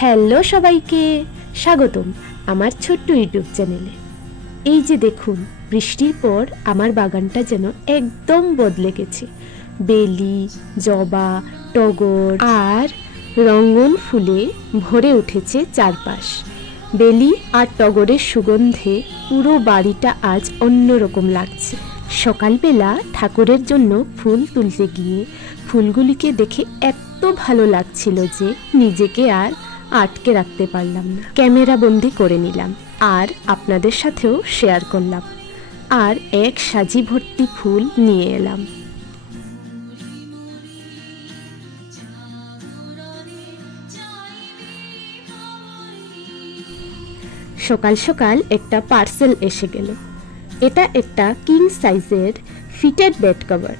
Hello সবাইকে, স্বাগতম আমার ছোট্ট ইউটিউব চ্যানেলে। এই যে দেখুন, বৃষ্টির পর আমার বাগানটা যেন একদম বদলে গেছে। বেলি, জবা, টগর আর রঙন ফুলে ভরে উঠেছে চারপাশ। বেলি আর টগরের সুগন্ধে পুরো বাড়িটা আজ অন্যরকম লাগছে। সকালবেলা ঠাকুরের জন্য ফুল তুলতে গিয়ে ফুলগুলিকে দেখে এত ভালো লাগছিল যে নিজেকে আর আটকে রাখতে পারলাম না। ক্যামেরা বন্দি করে নিলাম আর আপনাদের সাথেও শেয়ার করলাম, আর এক সাজি ভর্তি ফুল নিয়ে এলাম। সকাল সকাল একটা পার্সেল এসে গেল। এটা একটা কিং সাইজের ফিটেড বেড কভার,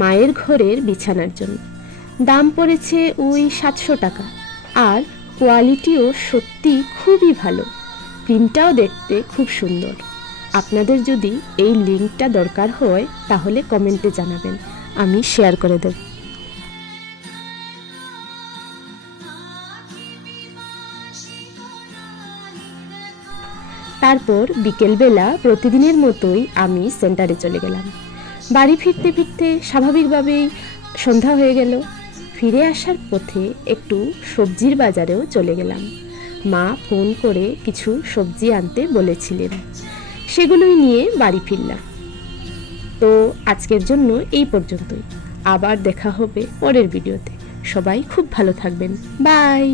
মায়ের ঘরের বিছানার জন্য। দাম পড়েছে ওই 700 টাকা, আর কোয়ালিটিও সত্যি খুবই ভালো। প্রিন্টটাও দেখতে খুব সুন্দর। আপনাদের যদি এই লিঙ্কটা দরকার হয় তাহলে কমেন্টে জানাবেন, আমি শেয়ার করে দেব। তারপর বিকেলবেলা প্রতিদিনের মতোই আমি সেন্টারে চলে গেলাম। বাড়ি ফিরতে ফিরতে স্বাভাবিকভাবেই সন্ধ্যা হয়ে গেল। ফিরে আসার পথে একটু সবজির বাজারেও চলে গেলাম। মা ফোন করে কিছু সবজি আনতে বলেছিলেন, সেগুলোই নিয়ে বাড়ি ফিরলাম। তো আজকের জন্য এই পর্যন্তই। আবার দেখা হবে পরের ভিডিওতে। সবাই খুব ভালো থাকবেন। বাই।